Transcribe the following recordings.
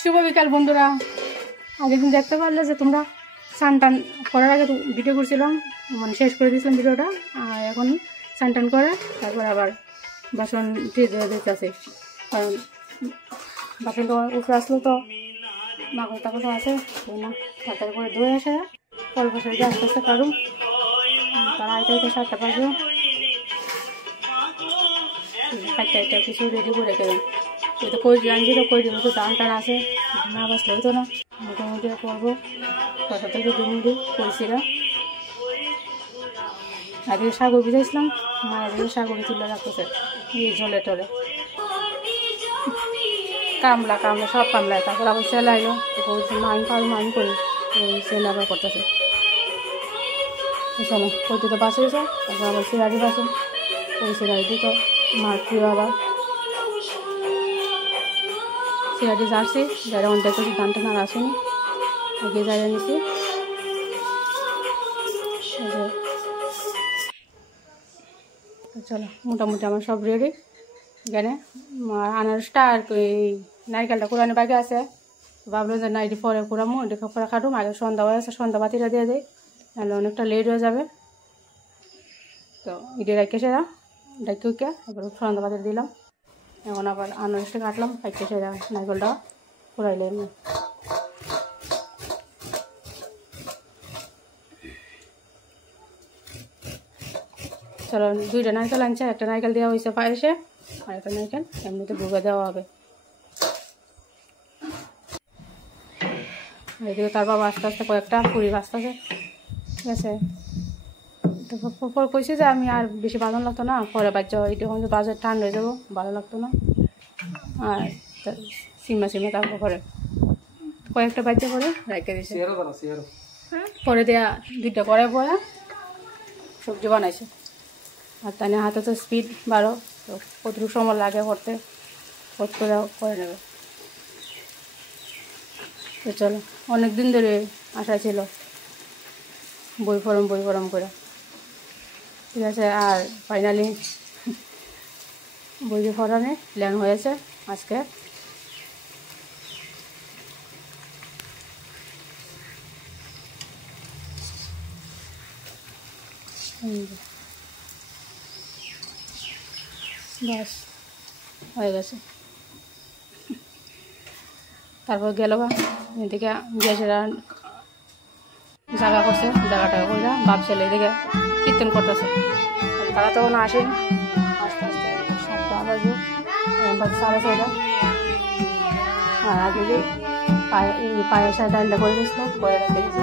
শুভ বিকাল বন্ধুরা। আগের দিন দেখতে পারলে যে তোমরা স্নান টান করার আগে ভিডিও করছিলাম, মানে শেষ করে দিয়েছিলাম ভিডিওটা। আর এখন স্নান টান করে তারপর আবার বাসন ধুয়ে দিতেছে, কারণ বাসনটা উপরে আসলো তো মাগল টাকা আছে না, তাড়াতাড়ি করে ধুয়ে আসে পরে বসে আস্তে আস্তে কারুন। তারা আইতে আইতে 7টা বাজবে, একটা কিছু রেডি করে গেলাম। এই তো কই জানছি তো কই দিব তো টান টান আছে, না বাসলে হতো না। মোটামুটি করবো 6টা থেকে 2 মিনিট করেছিলাম। আজকে সাগর ভিজাইছিলাম, মায়ের সাগরে তুলে রাখতেছে এই জলে টলে। কামলা সব কামলায়, তারপর আবার সেলাই আইলো, আমি পারবো আমি করি, সেলাই আবার করতেছে। চলো কইতে তো বাসে গেছে, তারপর আবার সিরাজি বাসে ওই সিরাজি দিত মার প্রিয়। আবার সিরাজি যাচ্ছি, যারা অনেক কিছু দান টান আর আসেনি, আগে যাই নিছি। চলো মোটামুটি আমার সব রেডি। এখানে আনারসটা আর এই নারকেলটা কোরআনে বাকি আছে, ভাবলো যে না এটি পরে কোরামো, এটি পরে কাটুম, আগে সন্ধ্যা হয়ে আছে, সন্ধ্যা বাতিটা দিয়ে দেয়, নাহলে অনেকটা লেট হয়ে যাবে। তো এটি রেখে সেরা ডাকিও কে এবার সন্ধ্যা বাতি দিলাম। এখন আবার আনারসটা কাটলাম, পাইকে সেরা নারকেলটা কোরাইলে এমনি। চলো 2টা নারকেল আনছে, একটা নারকেল দেওয়া হয়েছে পায়েসে, আর একটা নারকেল এমনিতে ভুগে দেওয়া হবে। এইদিকে তার বাবা আস্তে আস্তে কয়েকটা পুরি বাঁচতেছে, ঠিক আছে। তো পরে কইছে যে আমি আর বেশি বাজন লাগতো না, পরে বাচ্চা এটা কিন্তু বাজার ঠান্ডা হয়ে যাবো, ভালো লাগতো না। আর সিমা তারপর পরে কয়েকটা বাচ্চা পরে রেখে দিয়েছে, পরে দেয়া 2টা করে পরে সবজি বানাইছে। আর তাই হাতে তো স্পিড বাড়ো, তো কতটুকু সময় লাগে করতে, করে নেবে। তো চলো অনেক দিন ধরে আশা ছিল বই ফরম করে, ঠিক আছে। আর ফাইনালি বই ফরমে প্ল্যান হয়েছে আজকে। বাস হয়ে গেছে। তারপর গেল এদিকে গ্যাসের জায়গা করছে, জায়গাটা করে বাপ ছেলে এদিকে কীর্তন করতেছে। তারা তখন আসেনি, আস্তে আস্তে 7টা বাজে, 6:30। আর আগে যে পায়েসা ডালটা করে দিয়েছিল, করে রেখে দিয়েছে।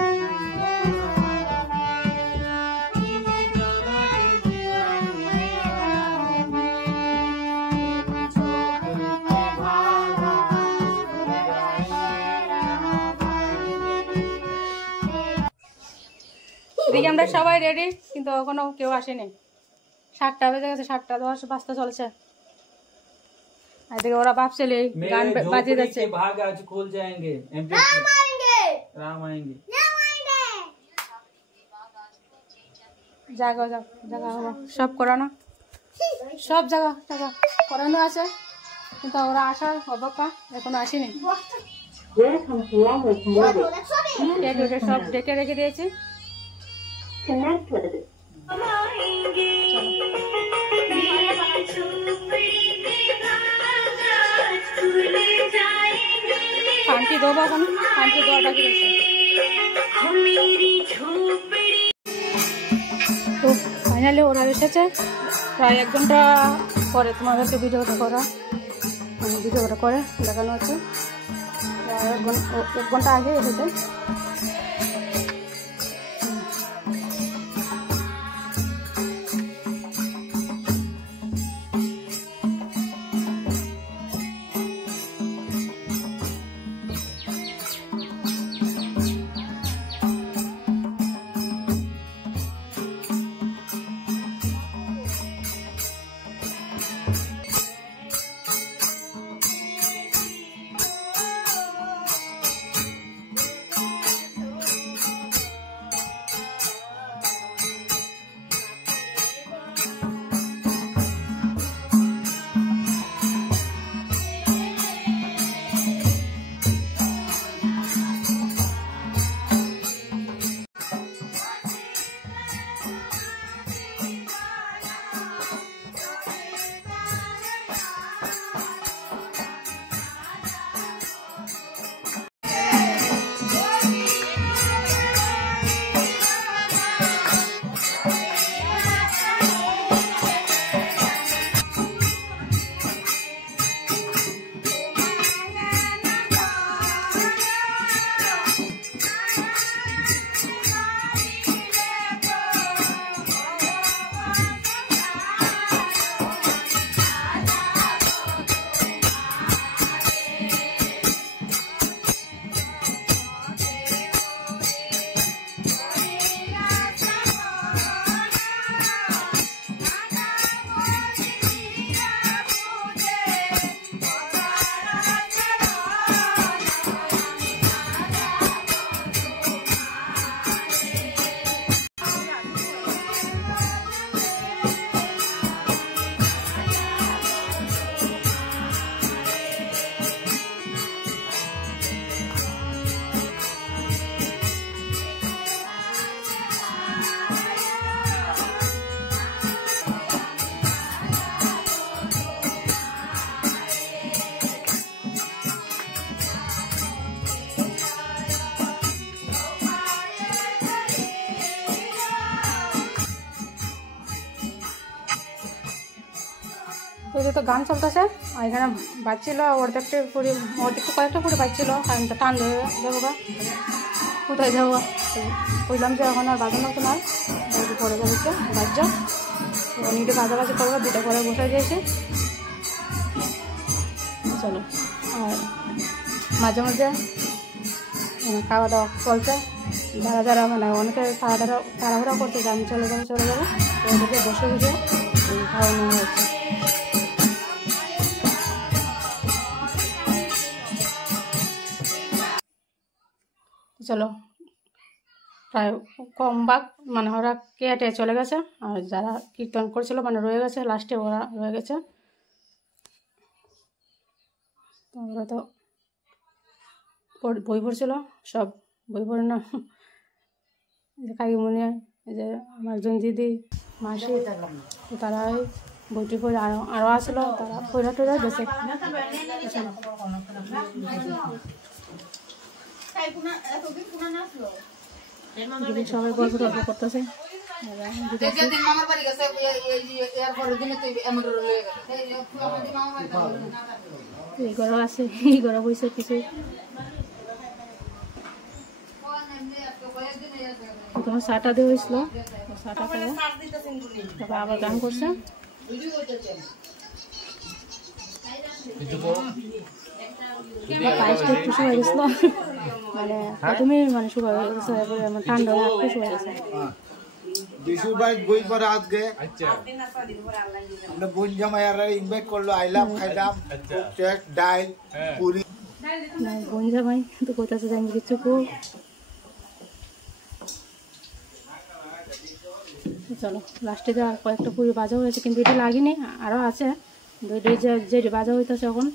এদিকে আমরা সবাই রেডি, কিন্তু এখনো কেউ আসেনি। 7টা বেজে গেছে, 7:10 বাজতে চলছে। এদিকে ওরা বাপ ছেলে গান বাজিয়ে যাচ্ছে। জায়গা সব করানো, সব জায়গা করানো আছে, কিন্তু ওরা আসার অপেক্ষা, এখনো আসেনি। সব ডেকে রেখে দিয়েছি। শান্তি দেবো, এখন শান্তি দেওয়ার বাকি রয়েছে। তো ফাইনালি ওরা এসেছে, প্রায় 1 ঘন্টা পরে তোমাদেরকে ভিডিওটা করে দেখানো হচ্ছে। 1 ঘন্টা আগে এসেছে। তো গান চলতেছে আর এখানে বাজছিল অর্ধেকটা পুরি, অর্ধেকটা কয়েকটা পুরি বাজছিল, কারেন্টটা টান হয়ে যাবো গা, কোথায় যাবো। বুঝলাম যে এখন আর বাজানো তো না, পরে যাবে বাজ্য অনেকটা বাজাবাজি করবো, দুটো পরে বসে দিয়েছি। চলো, আর মাঝে মাঝে খাওয়া দাওয়া চলছে, যারা যারা মানে অনেকে তাড়াহুড়া করছে যে আমি চলে যাবো তো ওদেরকে বসে বসে খাওয়ানো হয়েছে। চলো, প্রায় কম ভাগ মানে ওরা কেটে চলে গেছে, আর যারা কীর্তন করছিল মানে রয়ে গেছে, লাস্টে ওরা রয়ে গেছে। তো ওরা তো বই পড়ছিল, সব বই পড়ে না, কাকিমণি, এই যে আমার একজন দিদি, মাসি, তারা বইটি পড়ে আরও আসলো, তারা পড়া টড়া গেছে। সবাই গল্প টল্প করতেছে, এই ঘরও আছে, এই ঘরে বইছে কিছু। তোমার চাটা দিয়ে হয়েছিল, চাটা খাবো, তারপর আবার গান করছে। পায়েসটা একটু শুয়ে গেছিল, মানে প্রথমেই মানে শুয়ে গেছে, আমার ঠান্ডা একটু শুয়ে গেছে। বই পড়া আজকে আমরা বোন জামাইয়ারা ইনভাইট করলো, আইলাম, খাইলাম, ডাল, পুরি। বোন জামাই তো কোথায় যাই কিছু চলো, লাস্টে যা কয়েকটা পুরি ভাজা হয়েছে, কিন্তু এটা লাগেনি, আরও আছে যেটি ভাজা হইতেছে এখন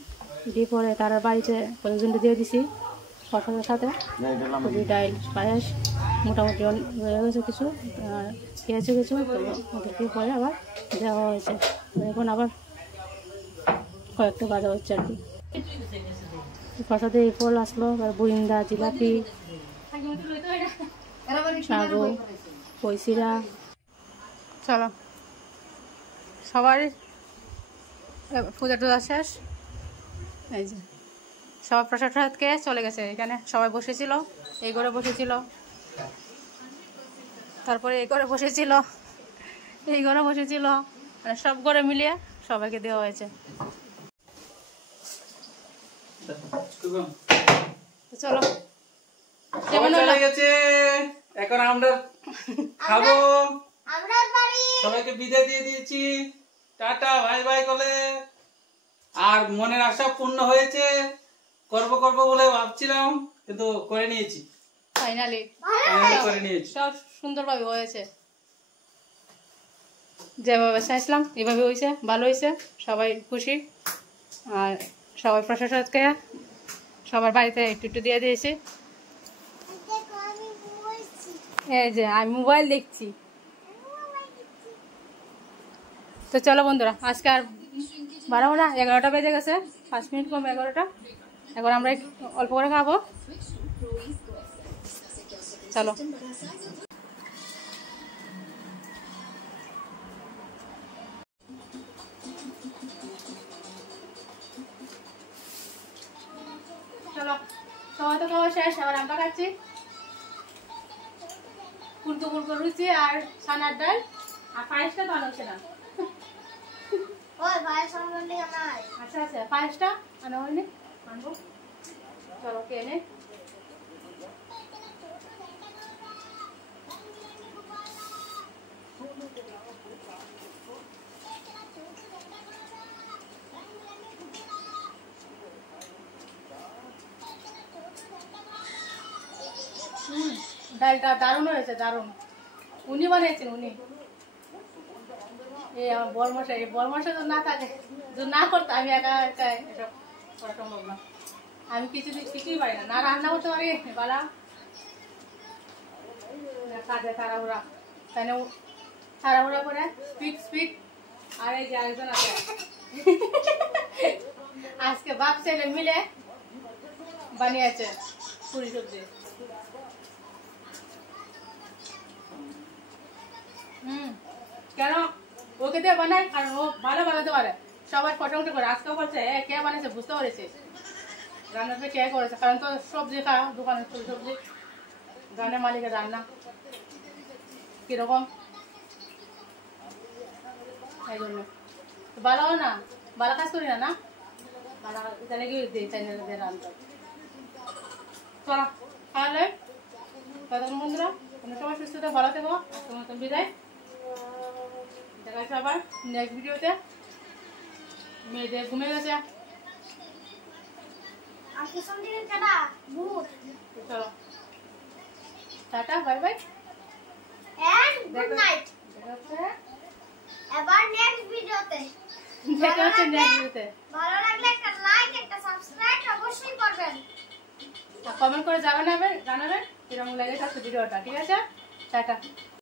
দিয়ে পরে তার বাড়িতে কয়েকজনটা দিয়ে দিছি প্রসাদের সাথে, পুরি, ডাল, পায়েস মোটামুটি রয়ে গেছে কিছু, আর খেয়েছে কিছু, তো ওদেরকে পরে আবার দেওয়া হয়েছে। এখন আবার কয়েকটা ভাজা হচ্ছে আর কি। প্রসাদে এই ফল আসলো, বুইন্দা, জিলাপি, সাগু, পয়সিরা। চলো, সবার পূজা টুজা শেষ, এই যে সবার প্রসাদ টসাদ খেয়ে চলে গেছে। এখানে সবাই বসেছিল, এই ঘরে বসেছিল, তারপরে এই ঘরে বসেছিল, এই ঘরে বসেছিল, মানে সব ঘরে মিলিয়ে সবাইকে দেওয়া হয়েছে। চলো, চলে গেছে, এখন আমরা খাবো, সবাইকে বিদায় দিয়ে দিয়েছি, টাটা বাই বাই করে। আর মনের আশা পূর্ণ হয়েছে, করব বলে ভাবছিলাম, কিন্তু করে নিয়েছি, ফাইনালি করে নিয়েছি, সব সুন্দরভাবে হয়েছে, যেভাবে চাইছিলাম এভাবে হয়েছে, ভালো হয়েছে, সবাই খুশি। আর সবাই প্রসাদকে সবার বাড়িতে একটু একটু দিয়ে দিয়েছি। এই যে আমি মোবাইল দেখছি। তো চলো বন্ধুরা, আজকে আর বাড়াবো না, 11টা বেজে গেছে, 5 মিনিট কম 11টা। এখন আমরা অল্প করে খাবো, চলো। চলো, সবাই তো খাওয়া শেষ, আবার আমরা খাচ্ছি কুরকুর লুচি আর ছানার ডাল, আর পায়েসটা তো আনছে না। আচ্ছা আচ্ছা, পায়েসটা আনা হয়নি, আনবো, চলো কে এনে। ডালটা দারুণ হয়েছে, দারুণ, উনি বানিয়েছেন, উনি। এই আমার বরমশাই যদি না থাকে, যদি না করতো, আমি একা একা এসব করা সম্ভব না। আমি কিছুই পারি না রান্না করতে পারি বালা, কাজে তাড়াহুড়া, তাই না, তাড়াহুড়া করে স্পিড। আর এই যে আরেকজন আছে, আজকে বাপ ছেলে মিলে বানিয়েছে পুরি সবজি। কেন ওকে দিয়ে বানাই, কারণ ও ভালো বানাতে পারে, সবাই প্রশংসা করে, আজকে বলছে কে বানিয়েছে বুঝতে পেরেছে রান্নাটা কে করেছে, কারণ তো সবজি খাওয়া দোকানের সবজি গ্রামের মালিকের রান্না কিরকম, এই জন্য ভালো না, ভালো কাজ করি না না, ভালো এখানে গিয়ে দিই চাইনাদের রান্না। চলো তাহলে বন্ধুরা, তোমরা সবাই সুস্থ থাকো, ভালো থেকো, আজকের মতন বিদায়, দেখা হচ্ছে আবার নেক্সট ভিডিওতে। মেয়েদের ঘুমে গেছে, চলো tata, bye bye, good night. দেখা হচ্ছে এবার নেক্সট ভিডিওতে। দেখা হচ্ছে নেক্সট ভিডিওতে। ভালো লাগলে একটা লাইক, একটা সাবস্ক্রাইব অবশ্যই করবেন। কমেন্ট করে জানাবেন কিরকম লাগে ভিডিওটা, ঠিক আছে? টাটা।